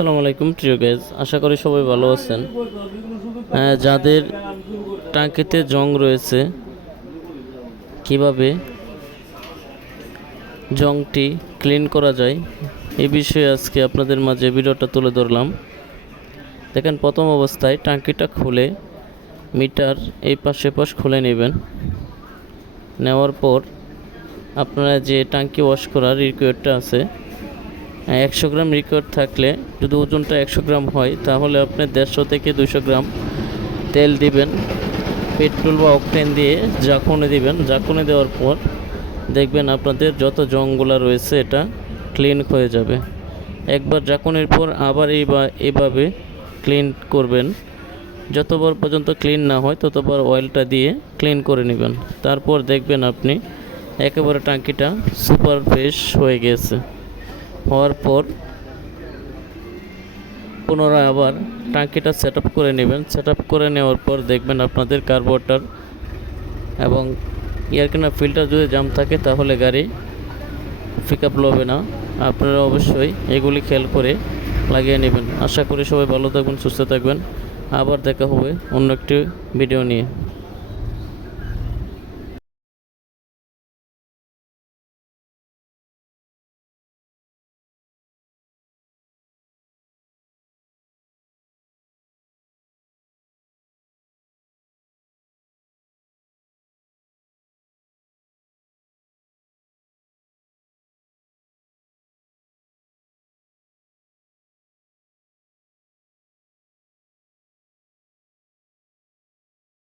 আসসালামু আলাইকুম প্রিয় গ্যাস আশা করি সবাই ভালো আছেন। হ্যাঁ, যাদের টাঙ্কিতে জং রয়েছে কীভাবে জংটি ক্লিন করা যায় এ বিষয়ে আজকে আপনাদের মাঝে ভিডিওটা তুলে ধরলাম। দেখেন প্রথম অবস্থায় টাঙ্কিটা খুলে মিটার এই পাশে পাশ খুলে নেবেন। নেওয়ার পর আপনারা যে টাঙ্কি ওয়াশ করার রিকোয়ারটা আছে একশো গ্রাম রিকোয়ার থাকলে যদি ওজনটা একশো গ্রাম হয়, তাহলে আপনি দেড়শো থেকে দুশো গ্রাম তেল দিবেন পেট্রোল বা অকটেন দিয়ে জাকুনে দিবেন। জাকুনে দেওয়ার পর দেখবেন আপনাদের যত জংগুলা রয়েছে, এটা ক্লিন হয়ে যাবে। একবার জাকুনের পর আবার এই বা এভাবে ক্লিন করবেন। যতবার পর্যন্ত ক্লিন না হয়, ততবার অয়েলটা দিয়ে ক্লিন করে নেবেন। তারপর দেখবেন আপনি একেবারে টাঙ্কিটা সুপার ফ্রেশ হয়ে গেছে। হওয়ার পর পুনরায় আবার টাঙ্কিটা সেট করে নেবেন। সেট করে নেওয়ার পর দেখবেন আপনাদের কার্বোরেটর এবং এয়ার কেনার ফিল্টার যদি জাম থাকে তাহলে গাড়ি পিক আপ লবে না। আপনারা অবশ্যই এগুলি খেয়াল করে লাগিয়ে নেবেন। আশা করি সবাই ভালো থাকবেন, সুস্থ থাকবেন। আবার দেখা হবে অন্য একটি ভিডিও নিয়ে।